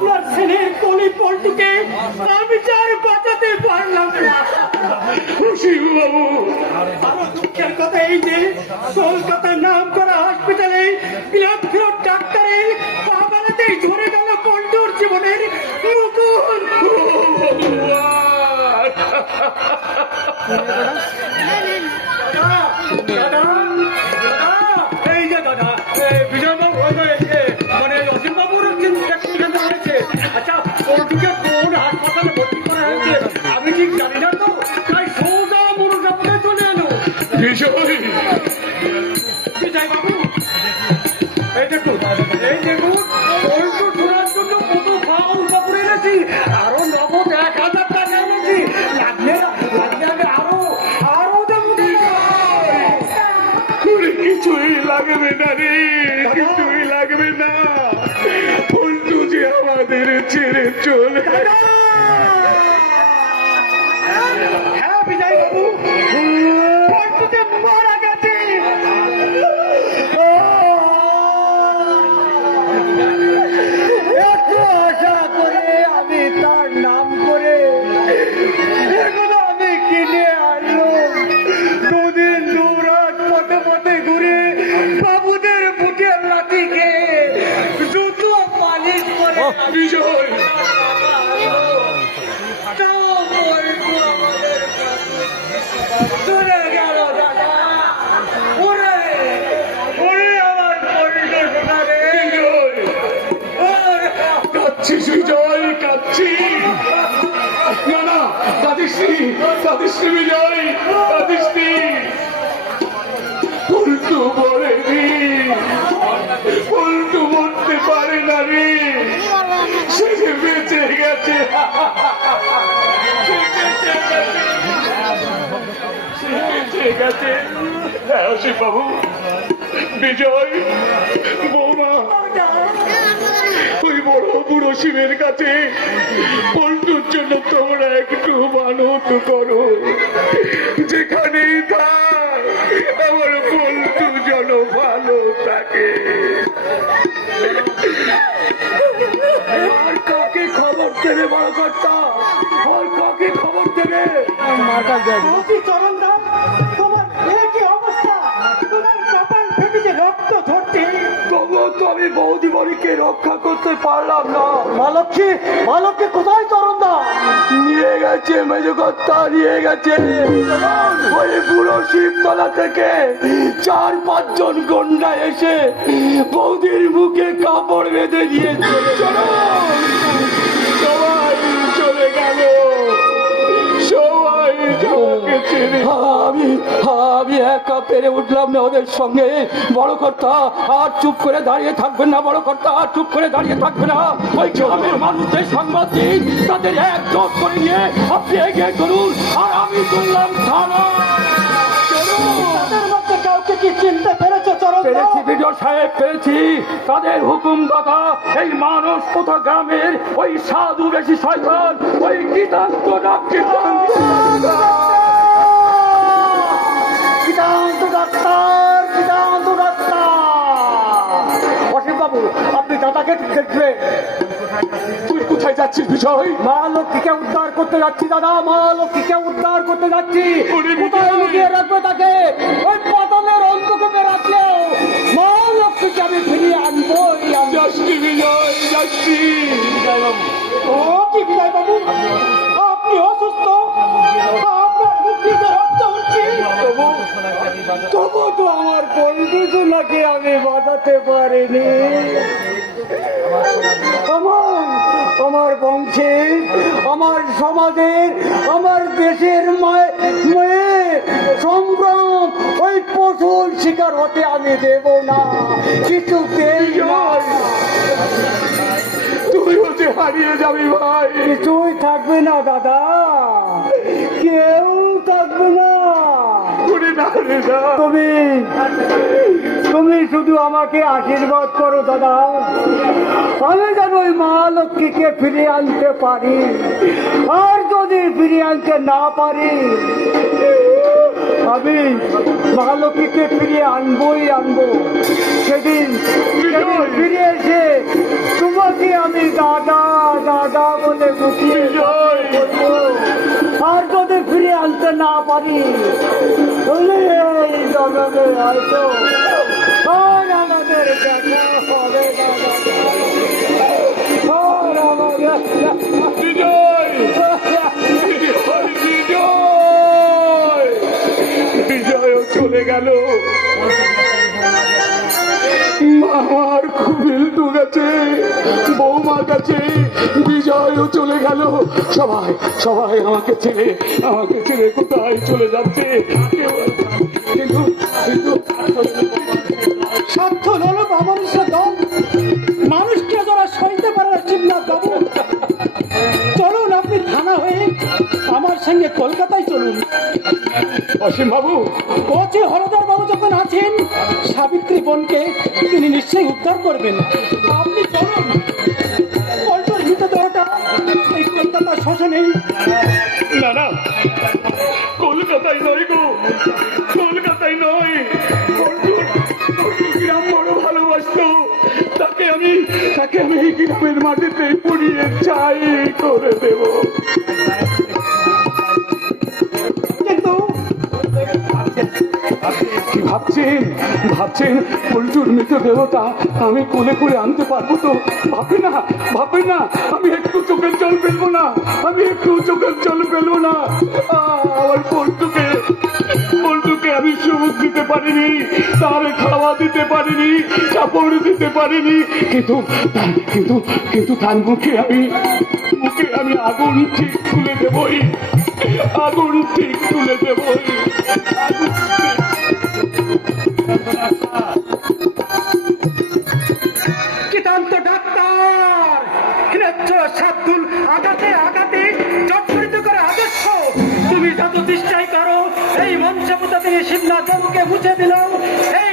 আপনার ছেলের কলি পল্টুকে আমি চার বাঁচাতে পারলাম না। বাবু, আরো দুঃখের কথা এই যে কলকাতার নাম করা হসপিটালে বিলক্ষণ ডাক্তারের পা বাড়াতেই ঝরে গেল পল্টুর জীবনের মুকুল। এই যে দাদা, বিজয়বাবু মানে অসীমবাবুর অ্যাক্সিডেন্ট হয়েছে। আচ্ছা, পল্টুকে কোন হাসপাতালে ভর্তি করা হয়েছে আমি ঠিক জানি না, তো তাই সোজা মনুজাপুরে চলে এলো। বিজয়বাবু, এই দেখুন পল্টু ছোড়ার জন্য কত ফাউল কাপড় এনেছি, আরো নগদ 1000 টাকা এনেছি। লাগলে আমি আরো দেবো। কিছুই লাগবে না রে, কিছুই লাগবে না। পল্টু যে আমাদের ছেড়ে চলে। হ্যাঁ বিজয়বাবু, পল্টু যে মারা গেছে। এত আশা করে আমি তার নাম করে এগুলো আমি কিনে আনলাম। দুদিন দুরাত পথে পথে ঘুরে বাবুদের বুকের লাঠিকে জুতো পালিশ করে বিজয়, তাও পল্টু আমাদের কাছে চলে গেল দাদা। ওরে আমার পল্টু সোনা রে। কাঁদছিস বিজয়, কাঁদছিস? না না, কাঁদিসনি বিজয়, কাঁদিসনি। পল্টু মরেনি, পল্টু মরতে পারে না রে, সে যে বেঁচে গেছে। বাবু, বিজয়, বৌমা, ওই বড় বুড়ো শিবের কাছে পল্টুর জন্য তোমরা একটু মানত করো। যেখানেই থাক আমার পল্টু যেন ভালো থাকে। আর কাকে খবর দেবে বড় কর্তা? আর কাকে খবর দেবে? চরণদা, তোমার কি অবস্থা? তোমার কপাল ফেটেছে, রক্ত ঝরছে। তবুও তো আমি বৌদি বড়িকে রক্ষা করতে পারলাম না। মালককে কোথায় চরণদা? নিয়ে গেছে মেজকর্তা, নিয়ে গেছে। ওই বুড়ো শিবতলা থেকে 4-5 জন গন্ডা এসে বৌদির মুখে কাপড় বেঁধে দিয়েছে। সবাই চলে গেল, সবাই আমাকে ছেড়ে। আমি একা পেরে উঠলাম না ওদের সঙ্গে। বড় কর্তা আর চুপ করে দাঁড়িয়ে থাকবেন না, বড় কর্তা আর চুপ করে দাঁড়িয়ে থাকবে না। ওই গ্রামের মানুষদের সংবাদ দিন, তাদের একজোট করে নিয়ে আপনি এগিয়ে চলুন। আর আমি চললাম থানা। তাদের মধ্যে কাউকে কি চিনতে পেরেছো চরণদা? পেরেছি বিজয় সাহেব, পেরেছি। তাদের হুকুমদাতা এই মানস কোথা গ্রামের ওই সাধু বেশি শয়তান, ওই কীটান্ত অসীমবাবু, আপনি দাদাকে দেখবেন। তুই কোথায় যাচ্ছিস বিজয়? মা লক্ষ্মীকে উদ্ধার করতে যাচ্ছি দাদা, মা লক্ষ্মীকে উদ্ধার করতে যাচ্ছি। কোথায় লুকিয়ে রাখবে তাকে? ওই পাতালের অন্ধকূপে রাখলেও মা লক্ষ্মীকে আমি ফিরিয়ে আনবো। যাচ্ছি বিজয়, যাচ্ছি। ও কি বিজয়বাবু, আপনি অসুস্থ, আপনার মুখ থেকে রক্ত উঠছে। তবু তো আমার পল্টু সোনাকে আমি বাঁচাতে পারিনি। আমার বংশের, আমার সমাজের, আমার দেশের মেয়ে সংগ্রাম ওই পশুর শিকার হতে আমি দেব না, কিছুতেই নয়। তুইও যে হারিয়ে যাবি ভাই। কিছুই থাকবে না দাদা, কেউ থাকবে না। তুমি শুধু আমাকে আশীর্বাদ করো দাদা, আমি যেন ওই মা লক্ষ্মীকে ফিরিয়ে আনতে পারি। আর যদি ফিরিয়ে আনতে না পারি, আমি মা লক্ষ্মীকে ফিরিয়ে আনবোই আনবো। সেদিন ফিরে এসে তোমাকে আমি দাদা দাদা বলে মুখিয়ে বলবো। আর যদি ফিরে আনতে না পারি তাহলে এই জগতে হয়তো আর আমাদের দেখা হবে দাদা। আর আমাদের বিজয় বিজয় চলে গেল। আমার খুবিল টু গেছে, বৌমা গেছে, বিজয়ও চলে গেল। সবাই সবাই আমাকে ছেড়ে কোথায় চলে যাচ্ছে। কিন্তু কিন্তু সাধ্য হলো মানুষের দল, মানুষকে যারা সইতে পারে না শিবনাথ বাবু। চলুন আপনি থানা হয়ে আমার সঙ্গে কলকাতায় চলুন। অসীম বাবু, কোচে হলদার বাবু যখন আছেন, সাবিত্রী বোনকে তিনি নিশ্চয়ই উদ্ধার করবেন। আপনি চলুন, পল্টুর মৃতদেহটা এই কলকাতা শ্মশানেই। না না, কলকাতায় নয় গো, কলকাতায় নয়। গ্রাম বড় ভালোবাসতো, তাকে আমি এই গ্রামের মাটিতে পুড়িয়ে ছাই করে দেব। কিন্তু কি ভাবছেন পল্টুর মৃতদেহটা আমি কোলে করে আনতে পারবো তো? ভাববে না আমি একটু চোখের জল ফেলবো না, আমার পল্টুকে আমি সুখ দিতে পারিনি, তার খাওয়া দিতে পারিনি, কাপড় দিতে পারিনি, কিন্তু তার মুখে আমি আগুন ঠিক তুলে দেবই। কিতান্ত ডাক্তার ন্যায্য সাবদুল আঘাতে আঘাতে জর্জরিত করে আদর্শ। তুমি যত চেষ্টাই করো এই মঞ্চপথা থেকে শিবনাথ বাবুকে মুছে দিল। এই